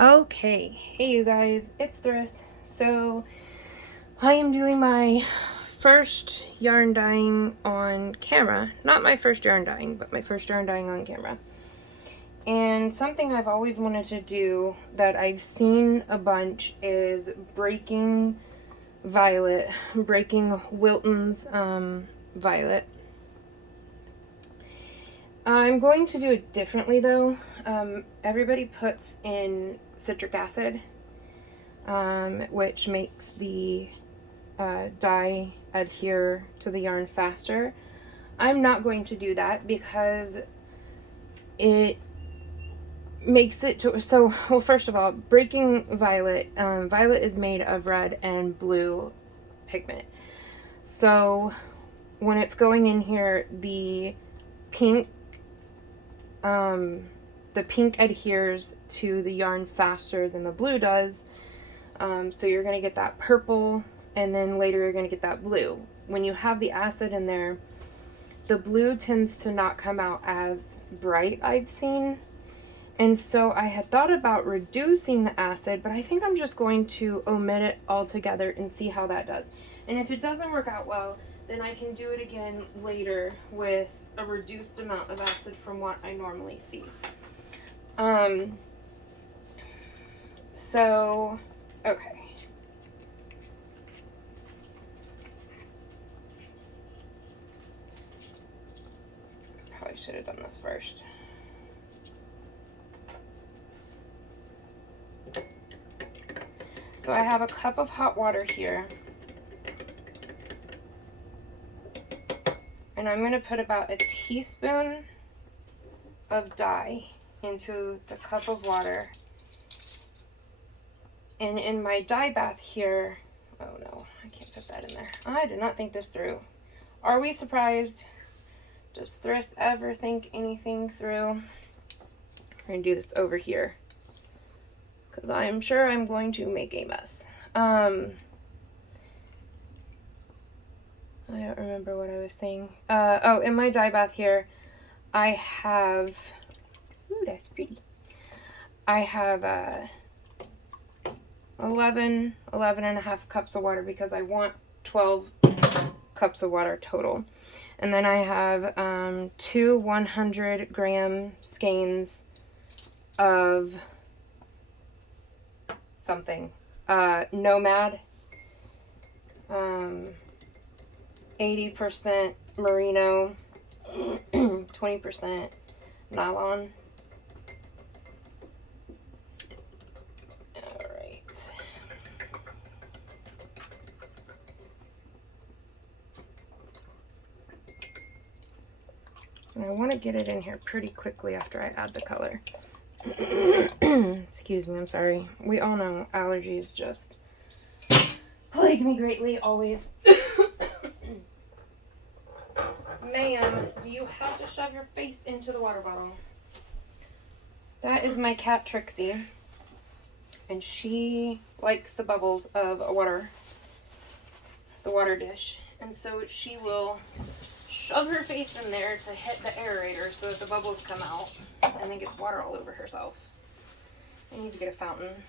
Okay, hey you guys, it's Thris. So I am doing my first yarn dyeing on camera. Not my first yarn dyeing, but my first yarn dyeing on camera. And something I've always wanted to do that I've seen a bunch is breaking wiltons violet. I'm going to do it differently though. Everybody puts in citric acid, which makes the dye adhere to the yarn faster. I'm not going to do that because it makes it to, so, well, first of all, breaking violet, violet is made of red and blue pigment. So when it's going in here, the pink adheres to the yarn faster than the blue does. So you're going to get that purple, and then later you're going to get that blue. When you have the acid in there, the blue tends to not come out as bright, I've seen. And so I had thought about reducing the acid, but I think I'm just going to omit it altogether and see how that does. And if it doesn't work out well, then I can do it again later with a reduced amount of acid from what I normally see. So, okay. Probably should have done this first. So I have a cup of hot water here. And I'm going to put about a teaspoon of dye into the cup of water. And in my dye bath here, oh no, I can't put that in there. I did not think this through. Are we surprised? Does Thris ever think anything through? We're going to do this over here, because I am sure I'm going to make a mess. I don't remember what I was saying. Oh, in my dye bath here, I have, ooh, that's pretty. I have 11 and a half cups of water because I want 12 cups of water total. And then I have 2 100-gram skeins of something. Nomad, 80% merino, 20% nylon. Alright. And I want to get it in here pretty quickly after I add the color. Excuse me, I'm sorry. We all know allergies just plague me greatly, always. Ma'am, do you have to shove your face into the water bottle? That is my cat, Trixie. And she likes the bubbles of the water dish. And so she will shove her face in there to hit the aerator so that the bubbles come out and then gets water all over herself. I need to get a fountain.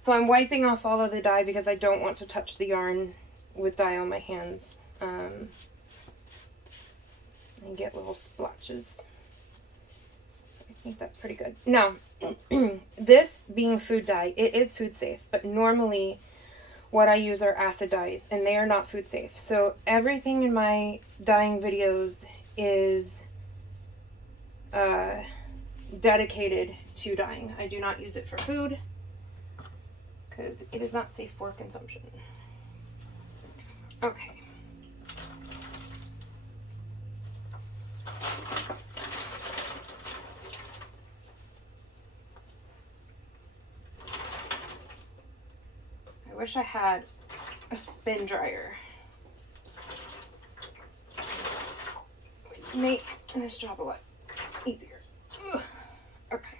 So I'm wiping off all of the dye because I don't want to touch the yarn with dye on my hands. And get little splotches. So I think that's pretty good. Now, this being food dye, it is food safe, but normally what I use are acid dyes, and they are not food safe. So everything in my dyeing videos is dedicated to dyeing. I do not use it for food because it is not safe for consumption. Okay. I wish I had a spin dryer. It would make this job a lot easier. Ugh. Okay.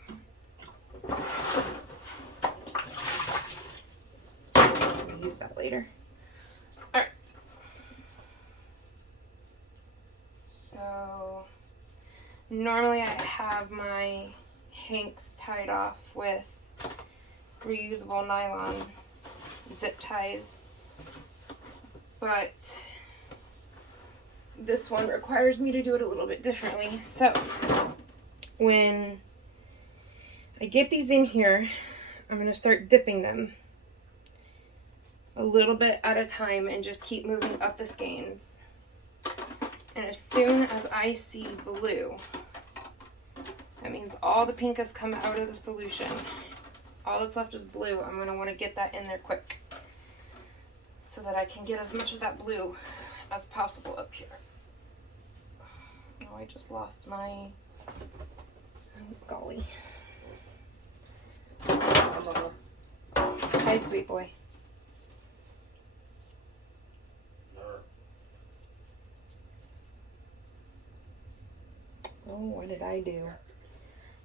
I'll use that later. Alright. So, normally I have my hanks tied off with reusable nylon zip ties, but this one requires me to do it a little bit differently. So when I get these in here, I'm going to start dipping them a little bit at a time and just keep moving up the skeins. And as soon as I see blue, that means all the pink has come out of the solution. All that's left is blue. I'm going to want to get that in there quick so that I can get as much of that blue as possible up here. Oh, I just lost my, oh, golly. Hi, sweet boy. Oh, what did I do?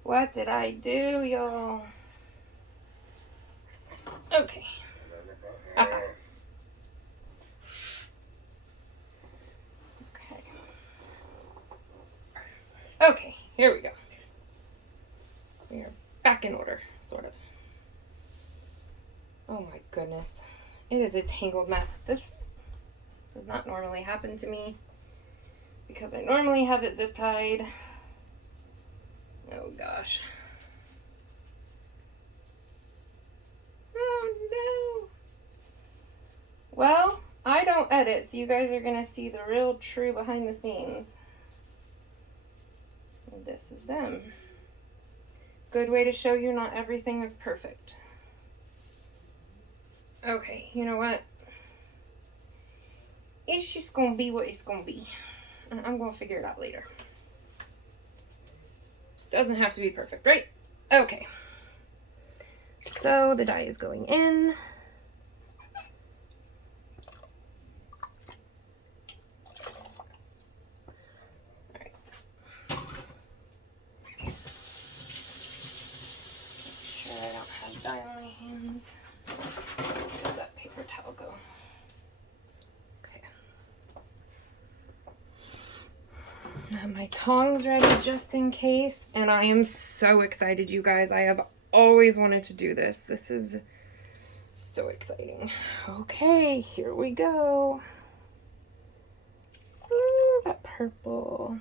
What did I do, y'all? Okay. Okay. Okay, here we go. We are back in order, sort of. Oh my goodness. It is a tangled mess. This does not normally happen to me because I normally have it zip tied. Oh gosh. Oh no. Well, I don't edit, so you guys are going to see the real true behind the scenes. And this is them. Good way to show you not everything is perfect. Okay, you know what? It's just going to be what it's going to be. And I'm going to figure it out later. Doesn't have to be perfect, right? Okay. So the dye is going in. Alright. Make sure I don't have dye on my hands. Where'd that paper towel go? Okay. Now my tongs ready just in case, and I am so excited, you guys. I have always wanted to do this. This is so exciting. Okay, here we go. Ooh, that purple.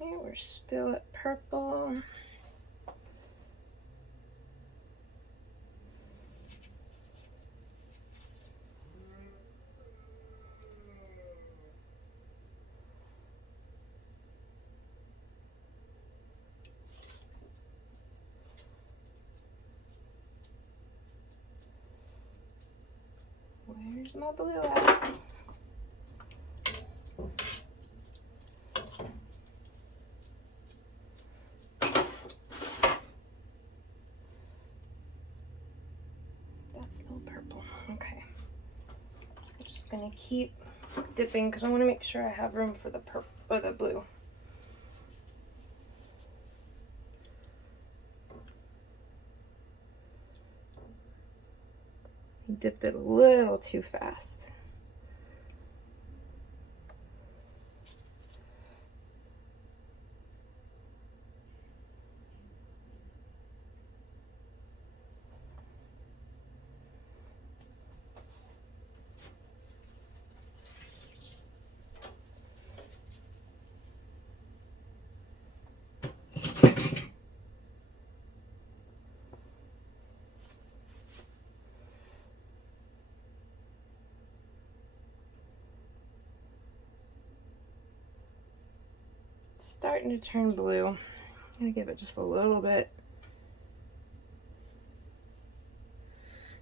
Okay, we're still at purple. Where's my blue at? That's still purple. Okay. I'm just gonna keep dipping because I want to make sure I have room for the purple or the blue. I dipped it a little too fast. Starting to turn blue. I'm gonna give it just a little bit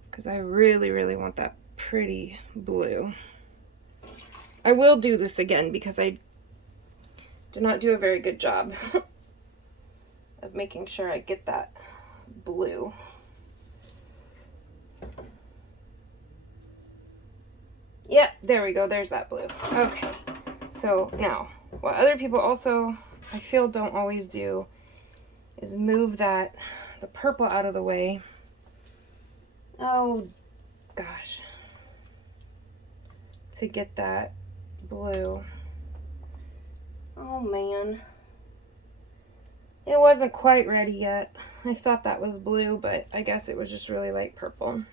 because I really want that pretty blue. I will do this again because I did not do a very good job of making sure I get that blue. Yep, there we go. There's that blue. Okay. So now, what other people also, I feel, don't always do is move the purple out of the way. Oh, gosh. To get that blue. Oh, man. It wasn't quite ready yet. I thought that was blue, but I guess it was just really light purple.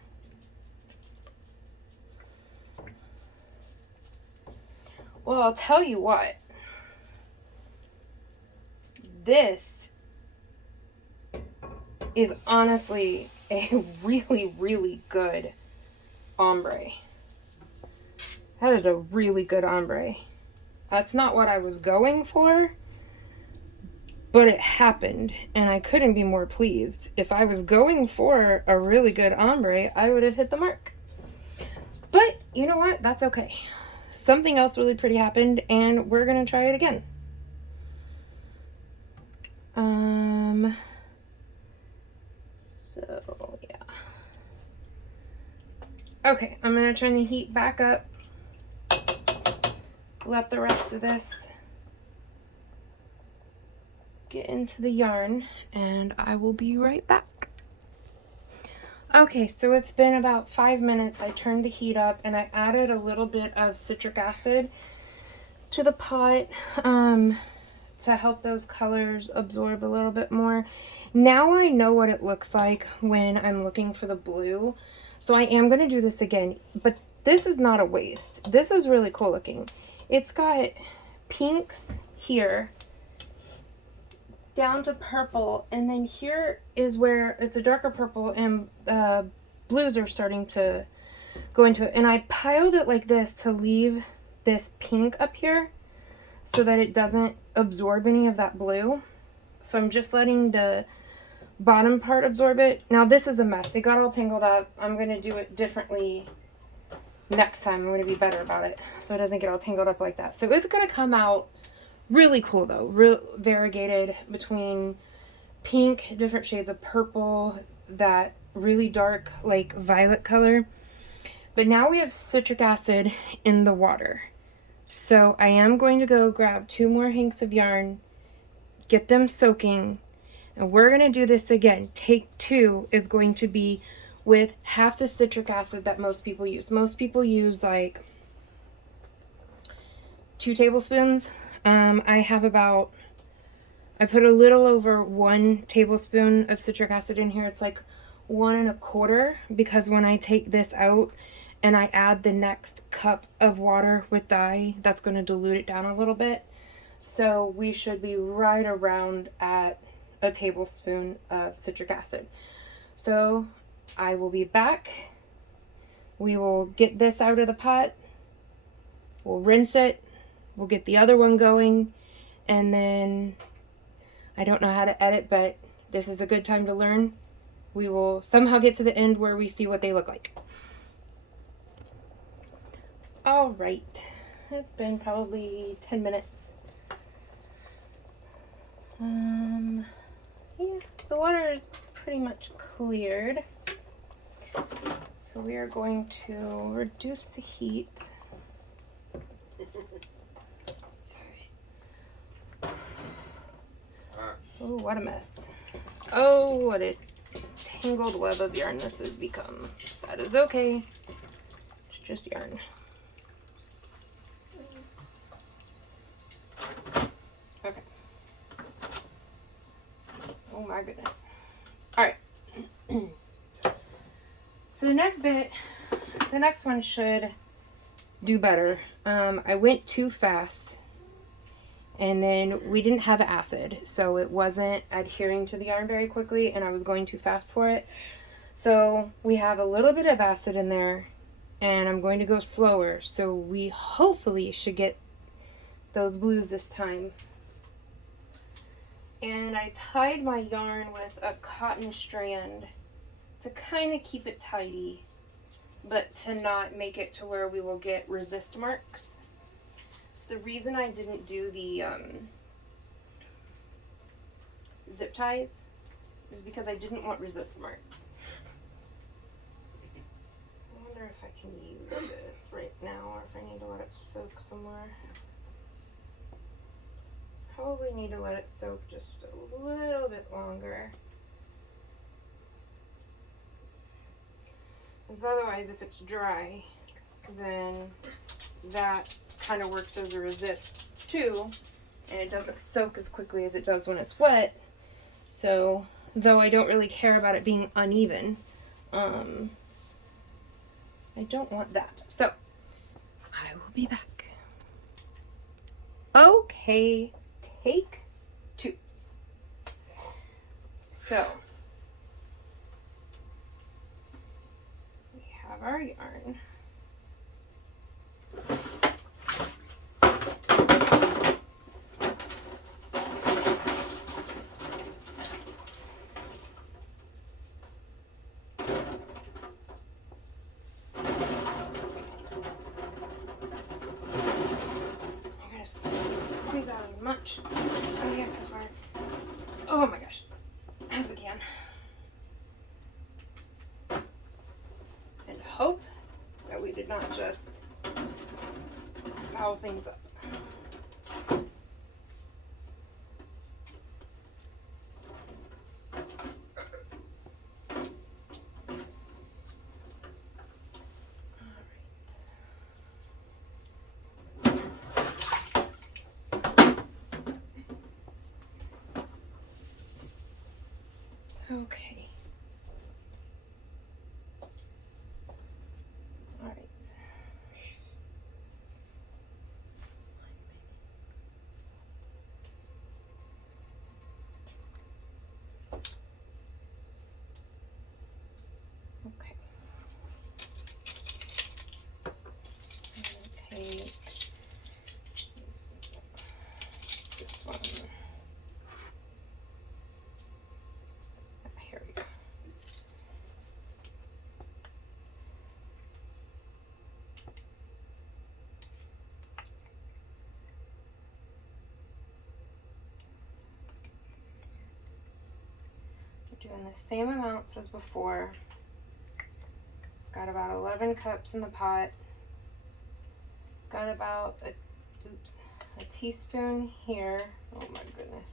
Well, I'll tell you what. This is honestly a really, really good ombre. That is a really good ombre. That's not what I was going for, but it happened, and I couldn't be more pleased. If I was going for a really good ombre, I would have hit the mark. But you know what? That's okay. Something else really pretty happened, and we're gonna try it again. So yeah. Okay, I'm gonna turn the heat back up. Let the rest of this get into the yarn, and I will be right back. Okay, so it's been about 5 minutes. I turned the heat up and I added a little bit of citric acid to the pot to help those colors absorb a little bit more. Now I know what it looks like when I'm looking for the blue, so I am going to do this again, but this is not a waste. This is really cool looking. It's got pinks here down to purple, and then here is where it's a darker purple and blues are starting to go into it. And I piled it like this to leave this pink up here so that it doesn't absorb any of that blue. So I'm just letting the bottom part absorb it. Now this is a mess. It got all tangled up. I'm going to do it differently next time. I'm going to be better about it so it doesn't get all tangled up like that. So it's going to come out really cool though. Real variegated between pink, different shades of purple, that really dark like violet color. But now we have citric acid in the water. So I am going to go grab 2 more hanks of yarn, get them soaking, and we're going to do this again. Take 2 is going to be with half the citric acid that most people use. Most people use like 2 tablespoons. I put a little over 1 tablespoon of citric acid in here. It's like 1 1/4, because when I take this out and I add the next cup of water with dye, that's going to dilute it down a little bit. So we should be right around at a tablespoon of citric acid. So I will be back. We will get this out of the pot. We'll rinse it. We'll get the other one going. And then, I don't know how to edit, but this is a good time to learn. We will somehow get to the end where we see what they look like. All right, it's been probably 10 minutes. Yeah, the water is pretty much cleared. So we are going to reduce the heat. Oh, what a mess. Oh, what a tangled web of yarn this has become. That is okay. It's just yarn. Okay. Oh my goodness. Alright. So the next one should do better. I went too fast. And then we didn't have acid, so it wasn't adhering to the yarn very quickly, and I was going too fast for it. So we have a little bit of acid in there, and I'm going to go slower, so we hopefully should get those blues this time. And I tied my yarn with a cotton strand to kind of keep it tidy, but to not make it to where we will get resist marks. The reason I didn't do the zip ties is because I didn't want resist marks. I wonder if I can use this right now or if I need to let it soak somewhere. probably need to let it soak just a little bit longer. Because otherwise, if it's dry, then that kind of works as a resist too, and it doesn't soak as quickly as it does when it's wet. So, though I don't really care about it being uneven, I don't want that. So, I will be back. Okay, take 2. So, we have our yarn. Squeeze out as much of the excess water, oh my gosh, as we can, and hope that we did not just foul things up. Okay. All right. Okay. I'm gonna take this one. Here we go. Doing the same amounts as before. Got about 11 cups in the pot. Got about a teaspoon here. Oh my goodness.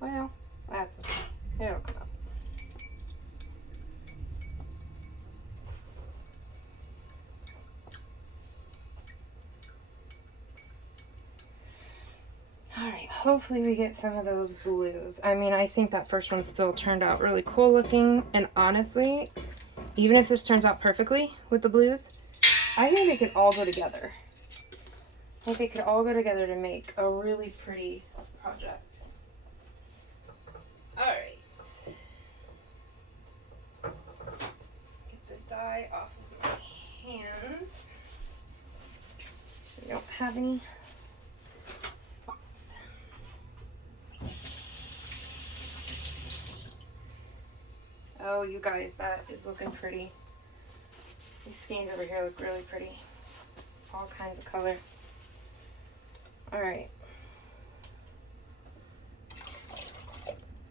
Well, that's okay. It'll come out. Alright, hopefully we get some of those blues. I mean, I think that first one still turned out really cool looking, and honestly, even if this turns out perfectly with the blues, I think they could all go together. I think they could all go together to make a really pretty project. Alright. Get the dye off of my hands so we don't have any spots. Oh, you guys, that is looking pretty. These skeins over here look really pretty. All kinds of color. Alright.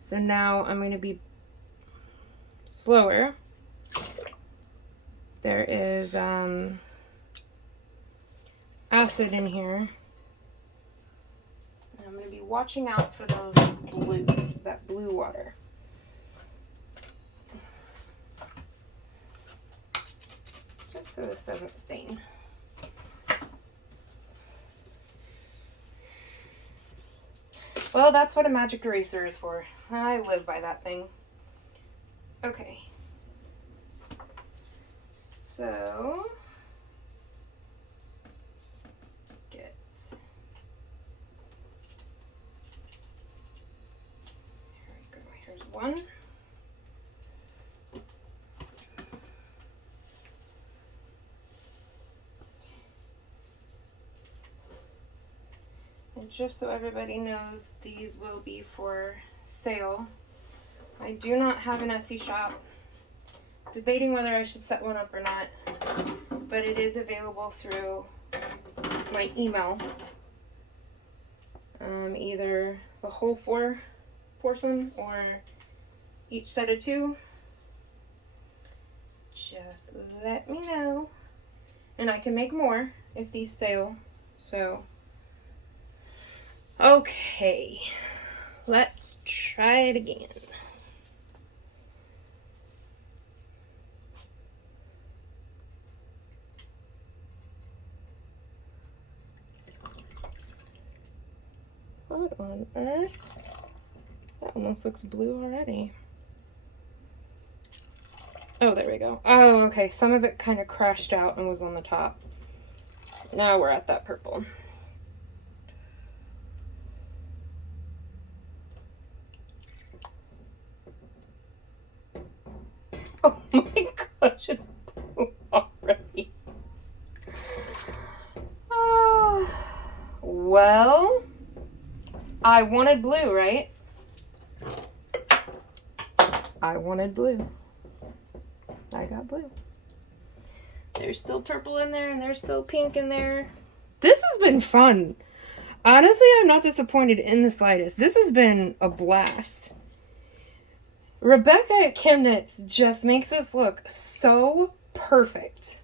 So now I'm going to be slower. There is acid in here. I'm going to be watching out for those that blue water. Just so this doesn't stain. Well, that's what a magic eraser is for. I live by that thing. Okay. So, let's get, here we go, here's one. just so everybody knows, these will be for sale. I do not have an Etsy shop. Debating whether I should set one up or not, but it is available through my email. Either the whole foursome or each set of 2. Just let me know, and I can make more if these sale. So okay, let's try it again. What on earth? That almost looks blue already. Oh, there we go. Oh, okay. Some of it kind of crashed out and was on the top. Now we're at that purple. Oh my gosh, it's blue already. Oh, well, I wanted blue, right? I wanted blue. I got blue. There's still purple in there, and there's still pink in there. This has been fun. Honestly, I'm not disappointed in the slightest. This has been a blast. Rebecca at Kim Knits just makes this look so perfect.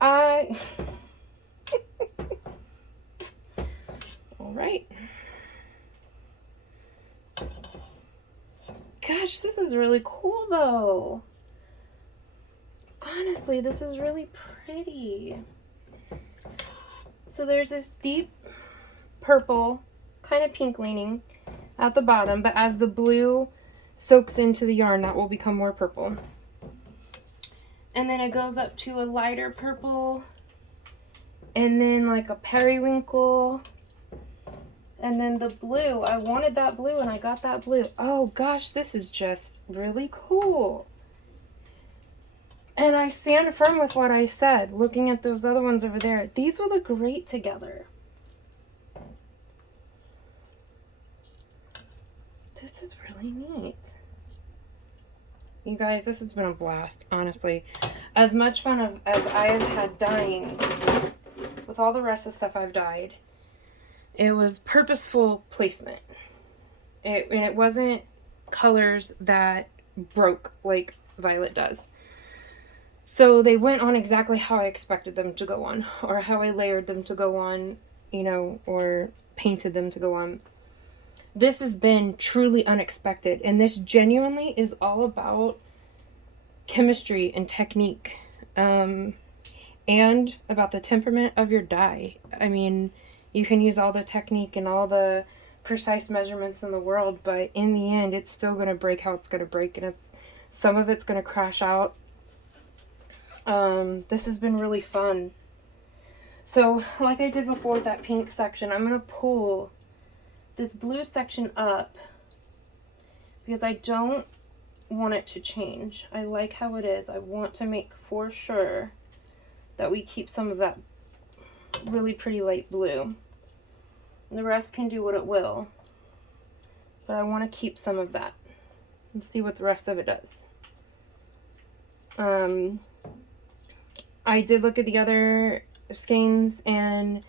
All right. Gosh, this is really cool though. Honestly, this is really pretty. So there's this deep purple, kind of pink leaning at the bottom, but as the blue soaks into the yarn, that will become more purple. And then it goes up to a lighter purple, and then like a periwinkle, and then the blue. I wanted that blue and I got that blue. Oh gosh, this is just really cool. And I stand firm with what I said, looking at those other ones over there. These will look great together. This is really neat. You guys, this has been a blast, honestly. As much fun as I have had dyeing with all the rest of the stuff I've dyed, it was purposeful placement. And it wasn't colors that broke like Violet does. So they went on exactly how I expected them to go on, or how I layered them to go on, you know, or painted them to go on. This has been truly unexpected, and this genuinely is all about chemistry and technique, and about the temperament of your dye. I mean, you can use all the technique and all the precise measurements in the world, but in the end, it's still going to break how it's going to break, and some of it's going to crash out. This has been really fun. So, like I did before with that pink section, I'm going to pull this blue section up because I don't want it to change. I like how it is. I want to make for sure that we keep some of that really pretty light blue. The rest can do what it will, but I want to keep some of that and see what the rest of it does. I did look at the other skeins, and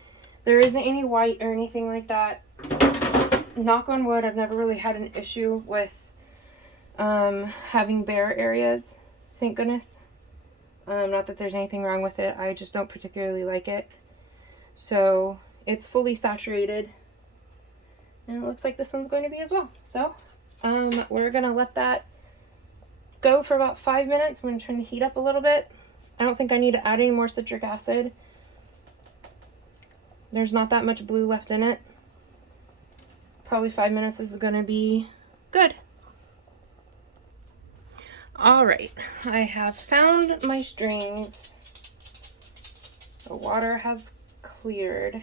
there isn't any white or anything like that. Knock on wood, I've never really had an issue with having bare areas, thank goodness. Not that there's anything wrong with it, I just don't particularly like it. So it's fully saturated, and it looks like this one's going to be as well. So we're gonna let that go for about 5 minutes. I'm gonna turn the heat up a little bit. I don't think I need to add any more citric acid. There's not that much blue left in it. Probably 5 minutes is gonna be good. All right, I have found my strings. The water has cleared,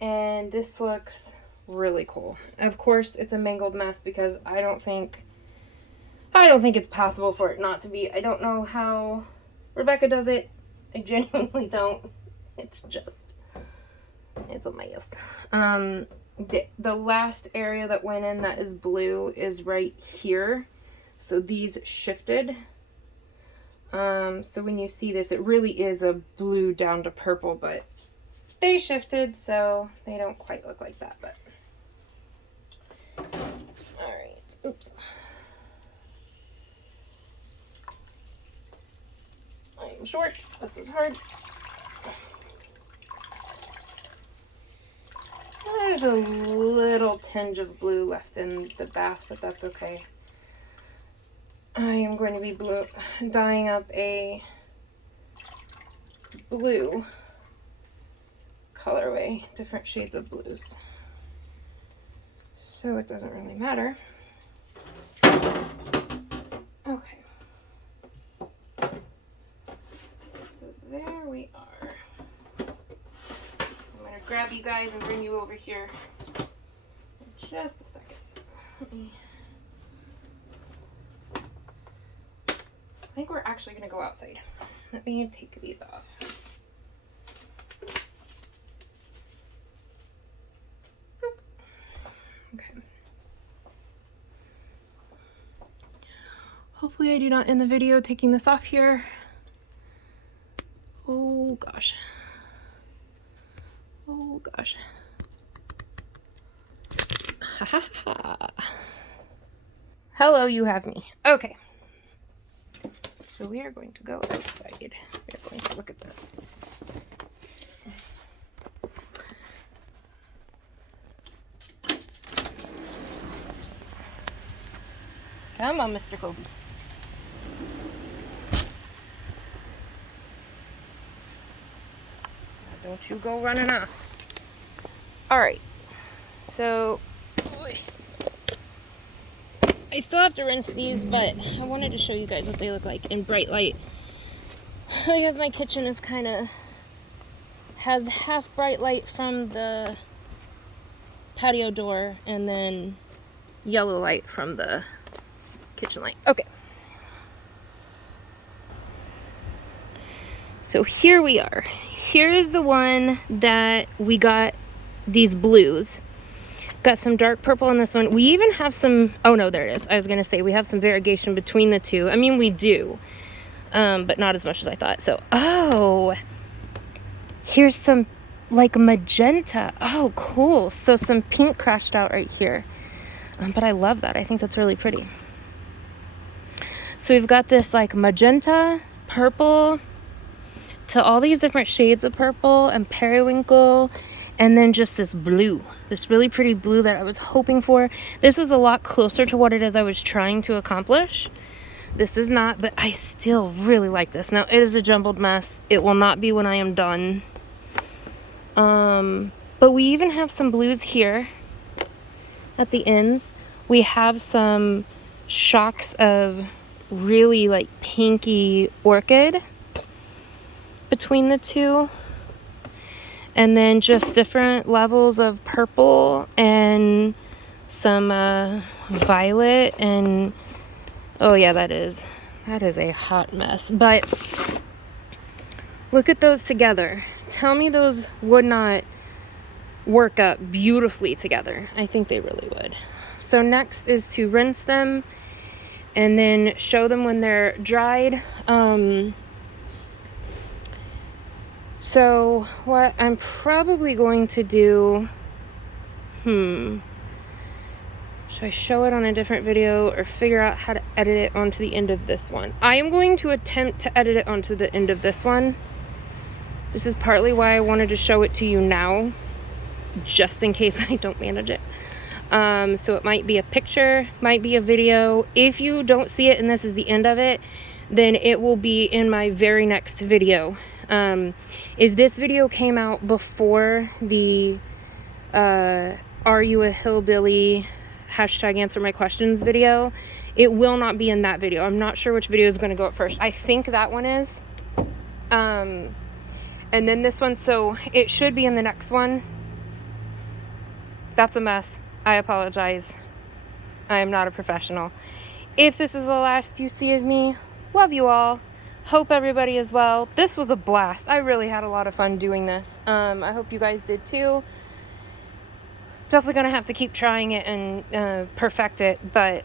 and this looks really cool. Of course, it's a mangled mess because I don't think it's possible for it not to be. I don't know how Rebecca does it. I genuinely don't. It's just It's a mess. The last area that went in that is blue is right here. So these shifted. So when you see this, it really is a blue down to purple, but they shifted, so they don't quite look like that, but. All right, oops. I'm short, this is hard. There's a little tinge of blue left in the bath, but that's okay. I am going to be dyeing up a blue colorway, different shades of blues. So it doesn't really matter. Okay. So there we are. I'm going to grab you guys and bring you over here in just a second. I think we're actually going to go outside. Let me take these off. Boop. Okay. Hopefully I do not end the video taking this off here. Oh gosh. Oh gosh. Ha ha ha. Hello, you have me. Okay. So we are going to go outside. We are going to look at this. Come on, Mr. Kobie. Now don't you go running off. Alright. So I still have to rinse these, but I wanted to show you guys what they look like in bright light. Because my kitchen is has half bright light from the patio door and then yellow light from the kitchen light. Okay. So here we are. Here is the one that we got these blues. Got some dark purple in this one. We even have some, oh no, there it is. I was gonna say we have some variegation between the two. I mean, we do, but not as much as I thought. So, oh, here's some like magenta. Oh, cool. So some pink crashed out right here. But I love that. I think that's really pretty. So we've got this like magenta, purple, to all these different shades of purple and periwinkle, and then just this blue, this really pretty blue that I was hoping for. This is a lot closer to what it is I was trying to accomplish. This is not, but I still really like this. Now, it is a jumbled mess. It will not be when I am done. But we even have some blues here at the ends. We have some shocks of really like pinky orchid between the two. And then just different levels of purple and some violet and oh yeah, that is a hot mess. But look at those together. Tell me those would not work up beautifully together. I think they really would. So next is to rinse them and then show them when they're dried. So what I'm probably going to do, should I show it on a different video or figure out how to edit it onto the end of this one? I am going to attempt to edit it onto the end of this one. This is partly why I wanted to show it to you now, just in case I don't manage it. So it might be a picture, might be a video. If you don't see it and this is the end of it, then it will be in my very next video. If this video came out before the Are You a Hillbilly? #AnswerMyQuestions video, it will not be in that video. I'm not sure which video is going to go up first. I think that one is. And then this one, so it should be in the next one. That's a mess. I apologize. I am not a professional. If this is the last you see of me, love you all. Hope everybody is well. This was a blast. I really had a lot of fun doing this. I hope you guys did too. Definitely gonna have to keep trying it and perfect it, but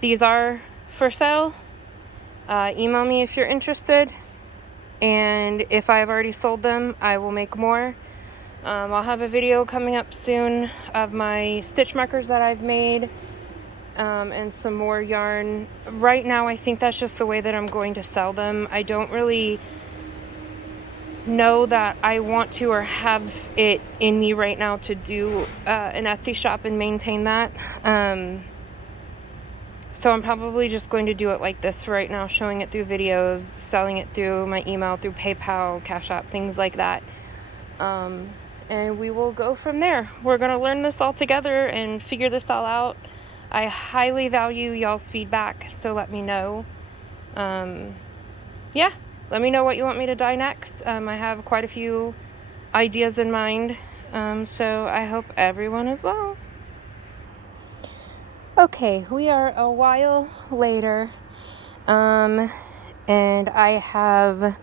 these are for sale. Email me if you're interested, and if I've already sold them, I will make more. I'll have a video coming up soon of my stitch markers that I've made, and some more yarn. Right now I think that's just the way that I'm going to sell them. I don't really know that I want to or have it in me right now to do an Etsy shop and maintain that. So I'm probably just going to do it like this for right now, showing it through videos, selling it through my email, through PayPal, Cash App, things like that. And we will go from there. We're going to learn this all together and figure this all out. I highly value y'all's feedback, so let me know. Yeah, let me know what you want me to dye next. I have quite a few ideas in mind, so I hope everyone is well. Okay, we are a while later, and I have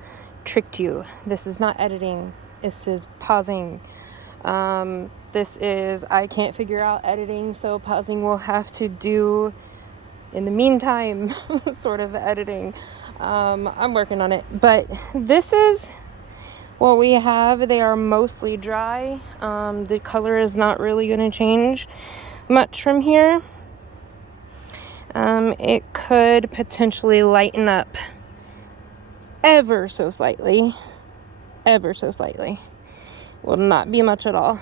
tricked you. This is not editing, this is pausing. This is, I can't figure out editing, so pausing will have to do in the meantime, sort of editing. I'm working on it, but this is what we have. They are mostly dry. The color is not really going to change much from here. It could potentially lighten up ever so slightly. Will not be much at all.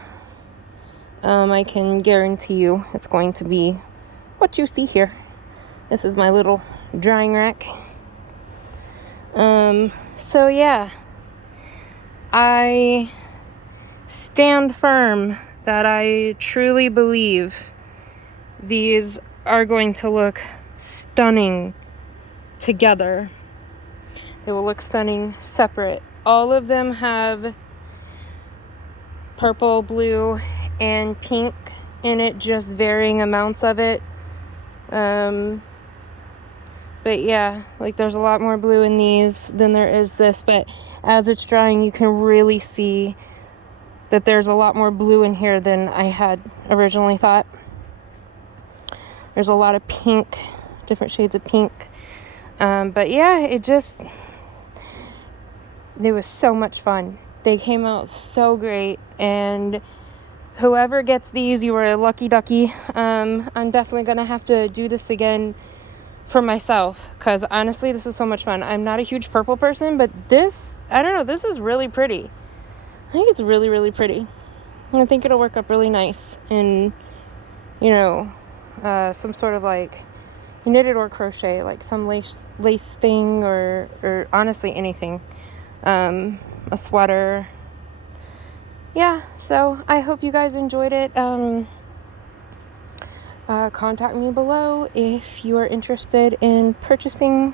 I can guarantee you it's going to be what you see here. This is my little drying rack. So yeah, I stand firm that I truly believe these are going to look stunning together. They will look stunning separate. All of them have purple, blue, and pink in it, just varying amounts of it. But yeah, like there's a lot more blue in these than there is this, but as it's drying you can really see that there's a lot more blue in here than I had originally thought. There's a lot of pink, different shades of pink. But yeah, it was so much fun. They came out so great, and whoever gets these, you were a lucky ducky. I'm definitely gonna have to do this again for myself, because honestly this was so much fun. I'm not a huge purple person, but this, I don't know, this is really pretty. I think it's really, really pretty. And I think it'll work up really nice in, you know, some sort of like knitted or crochet, like some lace thing, or honestly anything. A sweater. Yeah, so I hope you guys enjoyed it. Contact me below if you are interested in purchasing,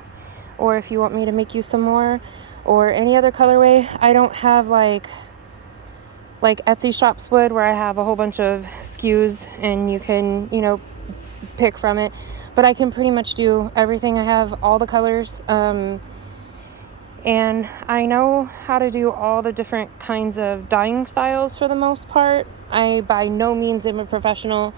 or if you want me to make you some more, or any other colorway. I don't have like Etsy shops would, where I have a whole bunch of SKUs and you can, you know, pick from it, but I can pretty much do everything. I have all the colors, and I know how to do all the different kinds of dyeing styles for the most part. I by no means am a professional,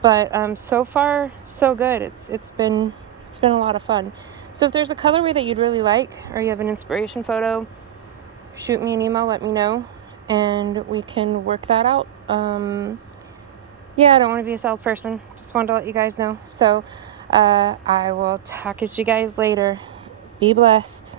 but so far so good. It's been a lot of fun. So if there's a colorway that you'd really like, or you have an inspiration photo, shoot me an email, let me know, and we can work that out. Yeah, I don't want to be a salesperson, just wanted to let you guys know. So I will talk to you guys later. Be blessed.